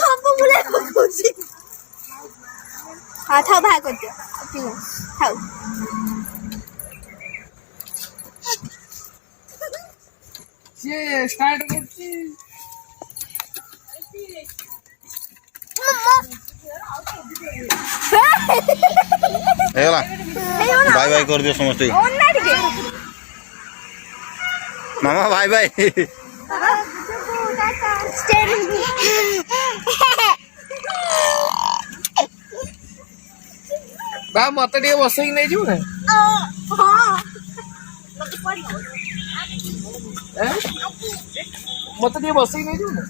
ସବୁ ବୁଲେ କହୁଛି। ହଁ ଥାଉ ବାହାର କରିଦିଅ ଥାଉ। ସିଏ ଷ୍ଟାର୍ଟ କରୁଛି। ହେଇଗଲା ବାଇ ବାଇ କରିଦିଅ ସମସ୍ତେ ମାମା ବାଇ ବାଇ। ବା ମତେ ଟିକେ ବସେଇକି ନେଇଯିବୁ ନା ମତେ ଟିକେ ବସେଇକି ନେଇଯିବୁ ନା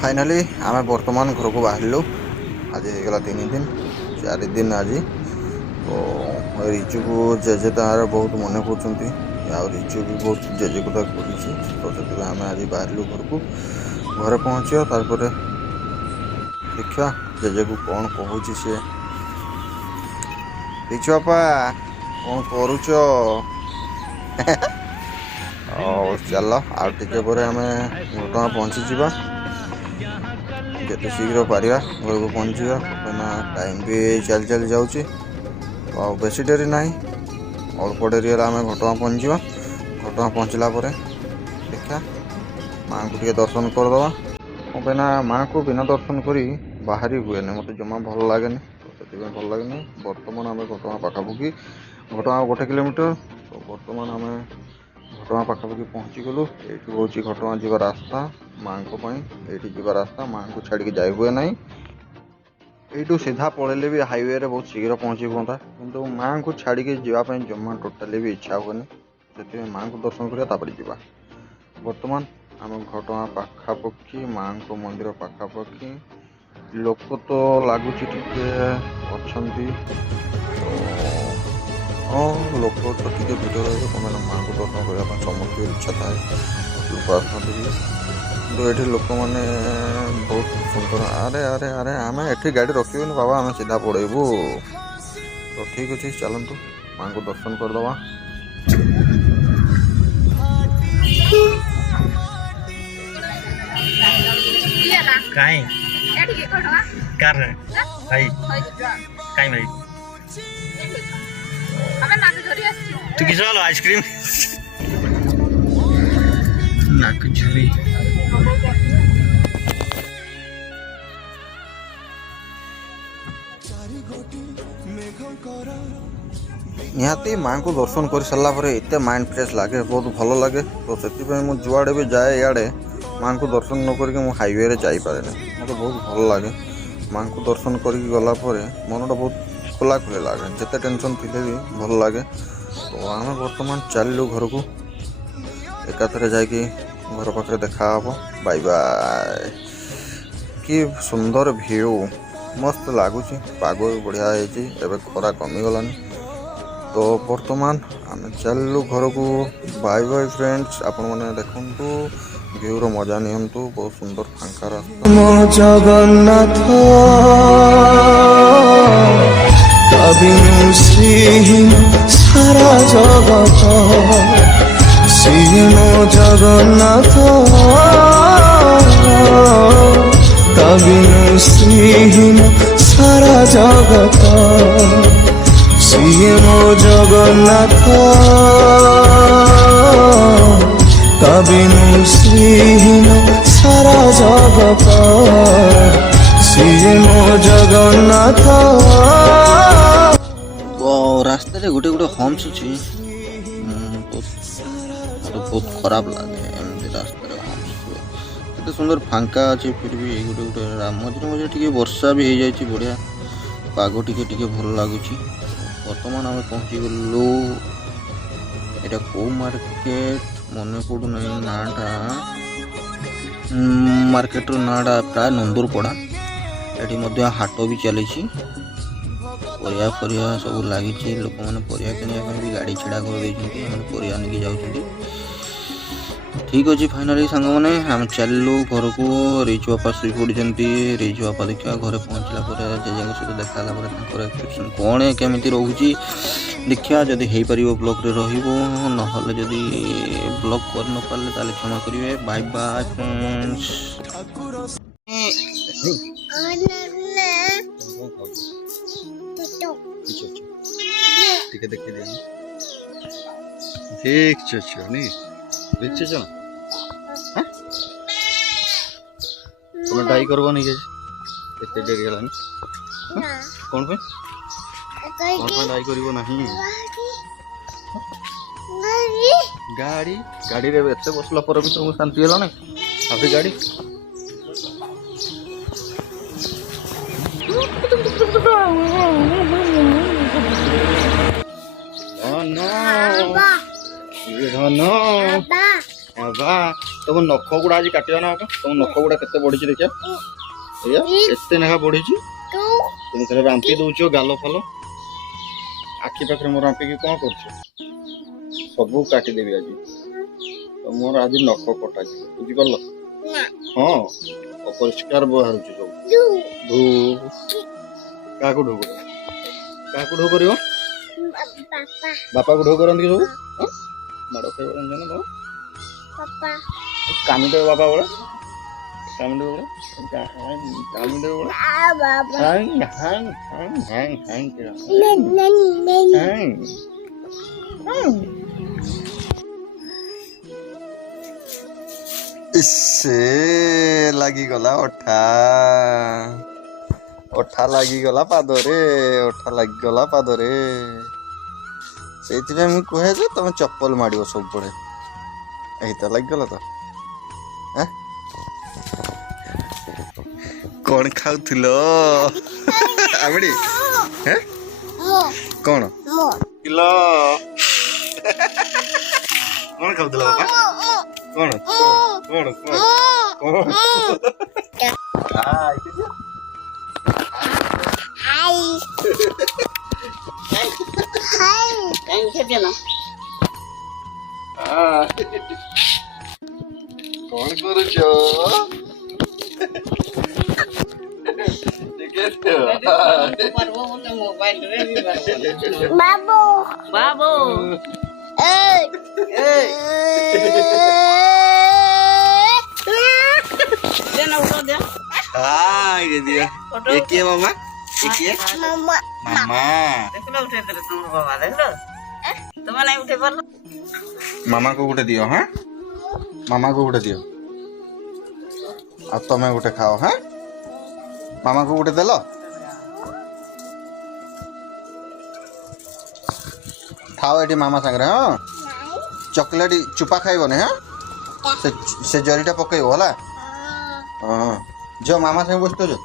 फाइनाली आम बर्तमान घर को बाहर आज होगा 3 दिन 4 दिन आज तो रिचु को जेजे तार बहुत मन कर रिचु भी बहुत जेजे कथा कर तो से आम आज बाहर घर को घर पहुँचा तार देखा जेजे को कौन कहूँ सी रिचु बापा कौन करुच चल आउ टे पर आम घटना पहुँची जा जिते शीघ्र पारिया घर को पहुँचा कहीं टाइम भी चली चली जाऊँगी तो बेसी डेरी ना अल्प डेरी आम घटना पहुँचा घटना पहुँचला देखा माँ को टे दर्शन करदे कहीं माँ को बिना दर्शन कर बाहरी हुए नहीं मत जमा भल लगे तो से भल लगे बर्तमान आम घटना पाखापाखि घटना 1 किलोमीटर तो बर्तमान आम घटना पाखापाखि पहुँची गलु ये हूँ घटना जीवा रास्ता माँ को ये जीवा रास्ता माँ को छाड़ी जाई हुए ना यू सीधा पड़े भी हाईवे रे बहुत शीघ्र पहुँची हुआ कि माँ को छाड़ी जावाई जमा टोटाली भी इच्छा हुए से माँ को दर्शन करा जा बर्तमान आम घटना पाखापाखि माँ को मंदिर पाखापाखि लोक तो लगुच अच्छा लोक तो टे भिड़ रही मैंने माँ को दर्शन करने समस्त इच्छा थाए लोक आसती ये लोक मैंने बहुत सुंदर अरे अरे अरे आम ये गाड़ी रखी बाबा आम सीधा पड़ेबू तो ठीक अच्छे चलतु माँ को दर्शन करदे काई कार भाई काई भाई तू किस वाला आइसक्रीम नाक झुरी निहाती माँ को दर्शन कर सारा पर एत माइंड फ्रेश लगे बहुत भल लगे तो से मुझे जुआड़े भी जाए इे माँ को दर्शन न करके हाईवे जापे मत बहुत भल लगे माँ को दर्शन करके गलापर मनटा बहुत खोला खोली लगे जिते टेंशन थी भी भल लगे तो आम बर्तमान चलू घर को एकाथरे जाकि घर पाखे देखा बाय बाय कि सुंदर व्यू मस्त लगुच पाग बढ़िया है खरा कमीगलानी तो बर्तमान आम चलू घर को बाय बाय फ्रेंड्स आपण मैंने देखु व्यू रो मजा नियंतु बहुत सुंदर फांका रास्ता जगन्नाथ कविनु श्रीहीन सारा जगत श्रीहीन जगन्नाथ कविनु श्रीहीन सारा जगत श्रीहीन जगन्नाथ कविनु श्रीहीन सारा जगत श्रीहीन जगन्नाथ रास्ता रे गोटे गोटे हम्स अच्छी तो बहुत खराब लगे एमती रास्ता हम्स सुंदर फांका अच्छे फिर भी गोटे गोटे मझे मझे टे वर्षा भी हो जाए बढ़िया पाग टे भल लगुच बर्तमान आम पहुँची गलु यहाँ कौ मार्केट मन पड़ूना नाटा मार्केट नाटा प्राय नंदुरपड़ा ये हाट भी चली परिया परिया सब लगी लोक मैंने परिया किनिया भी गाड़ी छड़ा कर परिया नहीं जाऊँ ठीक अच्छे फाइनाली सांग मैंने आम चलू घर को रिचु बापा शुई पड़ी रिचु बापा देखा घरे पहुँचला जेजे सहित देखा एक्सप्रेशन कौन केमी रोचे देखा जदि हो पार ब्लॉग रे ना जदि ब्लॉग कर न पारे ताले क्षमा करेंगे बाय बाय फ्रेंड्स देखी दे देखी तुम डाई करब नहीं एते डेरी हेलानी कौन पे डाई करब नहीं गाड़ी गाड़ी रे एते बसला पर भी तुम शांति हेला ना अभी गाड़ी तुम नख गुड़ा आज काटिया ना तुम नख गुड़ा केते बढ़ी देखिया एते नेखा बढ़ी तुम थे रांपी दौच गाल फाल आखि पाखे मोर रांपिकी कौन कर सब काटिदेवी आज तो मोर आज नख कटा बुझिपार हाँ अपरिष्कार बाहर सब धू क्या ढो क्या ढो कर बापा को ढो करती सब माड़ खाई रंजन तो कामी दे बापा बोले कामी दे बोले कामी दे बोले hang hang hang hang hang hang इससे लगी गला ओठा ओठा लगी गला पादरे ओठा लगी गला पादरे से कहे जे तुम चप्पल माड़ सब पड़े यही लग गला तो कौन खाऊल आमड़ी कौन किलो कौन खाऊल बापा कौन कौन कौन कौन करुच बाबू बाबू देना उठो दे ये दिया ये क्या मामा ये क्या मामा मामा देखलो उठे तेरे तुम बाबा देखलो तुम नहीं उठे पर मामा को गोटे दियो हाँ मामा को गोटे दियो आ तमें गोटे खाओ हाँ मामा को गोटे देलो खाओ ये मामा संगे हाँ चॉकलेट चुपा खाइब ने हाँ से जरीटा पकईब है हाँ जो मामा संगे बसतो जो